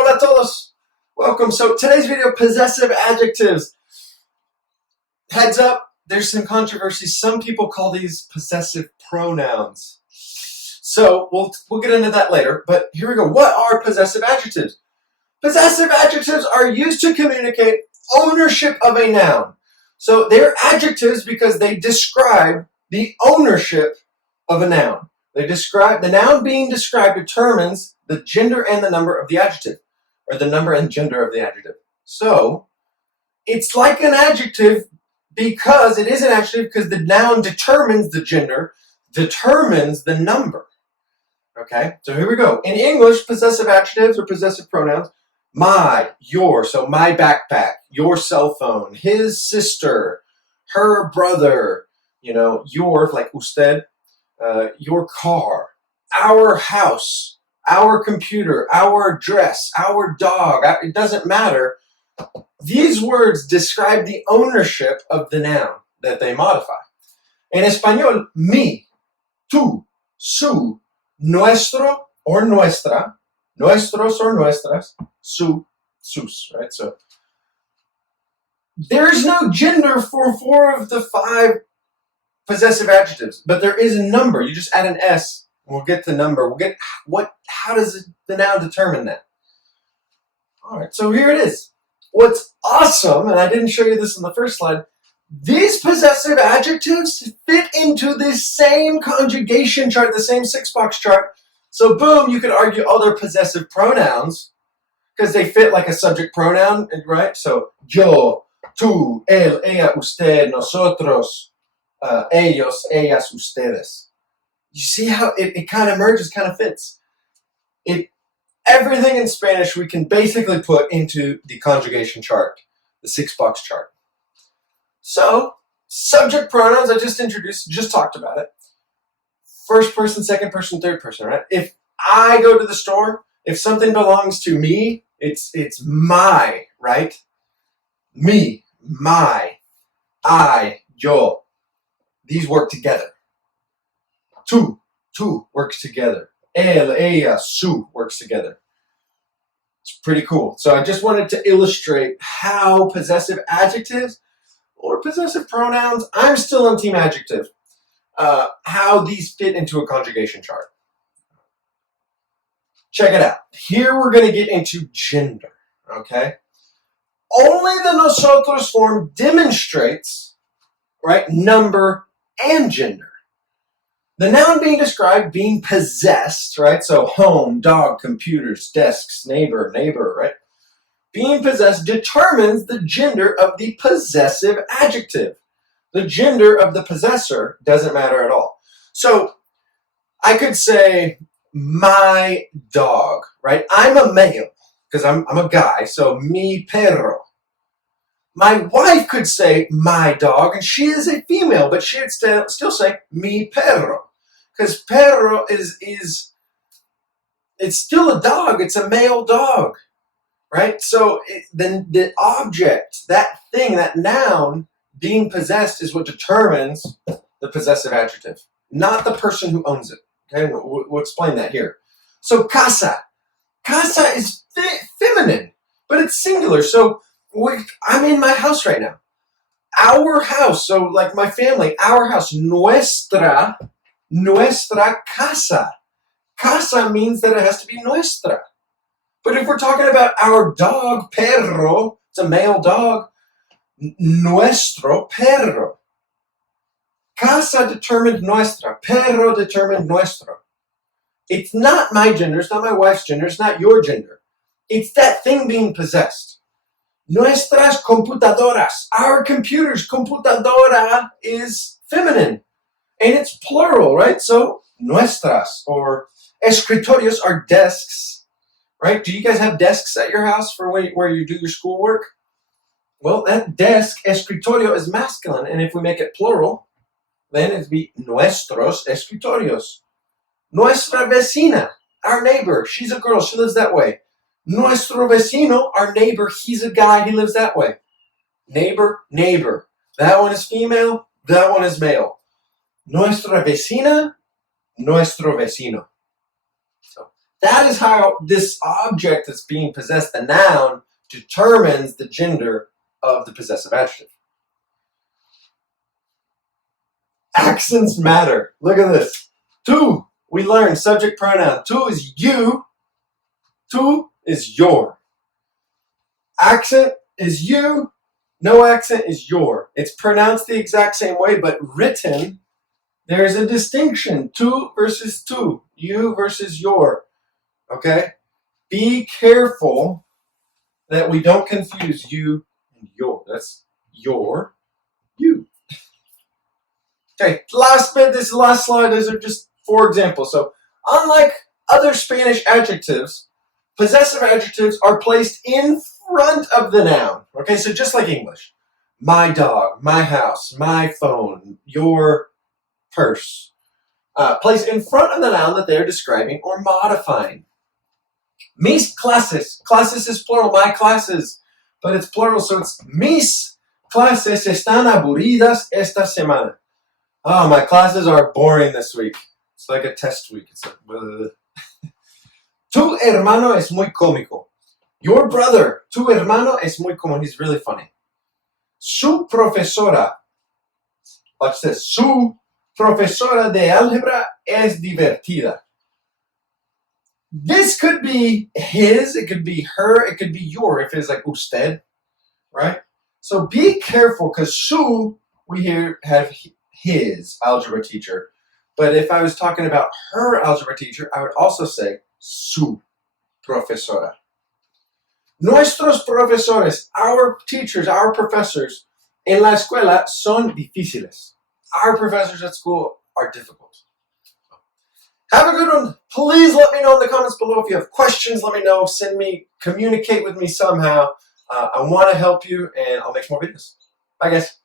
Hola a todos. Welcome. So today's video, possessive adjectives. Heads up, there's some controversy. Some people call these possessive pronouns. So we'll get into that later. But here we go. What are possessive adjectives? Possessive adjectives are used to communicate ownership of a noun. So they're adjectives because they describe the ownership of a noun. They describe the noun being described determines the gender and the number of the adjective, or the number and gender of the adjective. So it's like an adjective because it is an adjective because the noun determines the gender, determines the number. Okay, so here we go. In English, possessive adjectives or possessive pronouns, my, your, so my backpack, your cell phone, his sister, her brother, your, like usted, your car, our house, our computer, our dress, our dog, it doesn't matter. These words describe the ownership of the noun that they modify. En español, mi, tú, su, nuestro or nuestra, nuestros or nuestras, su, sus, right? So there's no gender for 4 of the 5 possessive adjectives, but there is a number. You just add an S, and we'll get the number. How does the noun determine that? All right, so here it is. What's awesome, and I didn't show you this in the first slide, these possessive adjectives fit into this same conjugation chart, the same 6-box chart. So boom, you could argue, oh, they're possessive pronouns because they fit like a subject pronoun, right? So yo, tú, él, ella, usted, nosotros, ellos, ellas, ustedes. You see how it kind of merges, kind of fits. Everything in Spanish we can basically put into the conjugation chart, the 6-box chart. So, subject pronouns, I just talked about it. First person, second person, third person, right? If I go to the store, if something belongs to me, it's my, right? Me, my, I, yo. These work together. Tú works together. Él, ella, su works together. It's pretty cool. So I just wanted to illustrate how possessive adjectives or possessive pronouns, I'm still on team adjective, how these fit into a conjugation chart. Check it out. Here we're going to get into gender, okay? Only the nosotros form demonstrates, right, number and gender. The noun being described being possessed, right? So home, dog, computers, desks, neighbor, right? Being possessed determines the gender of the possessive adjective. The gender of the possessor doesn't matter at all. So I could say my dog, right? I'm a male because I'm a guy, so mi perro. My wife could say my dog, and she is a female, but she'd still say mi perro. Because perro is it's still a dog. It's a male dog, right? So then the object, that thing, that noun being possessed is what determines the possessive adjective, not the person who owns it. Okay, we'll explain that here. So casa is feminine, but it's singular. So I'm in my house right now. Our house, so like my family, our house, nuestra casa. Casa means that it has to be nuestra. But if we're talking about our dog, perro, it's a male dog, nuestro perro. Casa determined nuestra, perro determined nuestro. It's not my gender, it's not my wife's gender, it's not your gender. It's that thing being possessed. Nuestras computadoras, our computers, computadora is feminine. And it's plural, right? So, nuestras, or escritorios are desks, right? Do you guys have desks at your house for where you do your schoolwork? Well, that desk, escritorio, is masculine. And if we make it plural, then it'd be nuestros escritorios. Nuestra vecina, our neighbor, she's a girl, she lives that way. Nuestro vecino, our neighbor, he's a guy, he lives that way. Neighbor. That one is female, that one is male. Nuestra vecina, nuestro vecino. So That is how this object that's being possessed, the noun, determines the gender of the possessive adjective. Accents matter. Look at this. Tu, we learned subject pronoun. Tu is you. Tu is your. Accent is you. No accent is your. It's pronounced the exact same way, but written, there's a distinction. Tu versus tu. You versus your. Okay? Be careful that we don't confuse you and your. That's your, you. Okay, last bit, this last slide, these are just 4 examples. So, unlike other Spanish adjectives, possessive adjectives are placed in front of the noun. Okay, so just like English. My dog, my house, my phone, your purse. Placed in front of the noun that they're describing or modifying. Mis clases. Clases is plural, my classes. But it's plural, so it's mis clases están aburridas esta semana. Oh, my classes are boring this week. It's like a test week. It's like, tu hermano es muy cómico. Your brother, tu hermano es muy cómico. He's really funny. Su profesora, watch this. Su profesora de álgebra es divertida. This could be his, it could be her, it could be your, if it's like usted, right? So be careful, because su, we here have his algebra teacher. But if I was talking about her algebra teacher, I would also say su profesora. Nuestros profesores, our teachers, our professors en la escuela son difíciles. Our professors at school are difficult. Have a good one. Please let me know in the comments below if you have questions. Let me know. Send me, communicate with me somehow. I want to help you, and I'll make more videos. Bye, guys.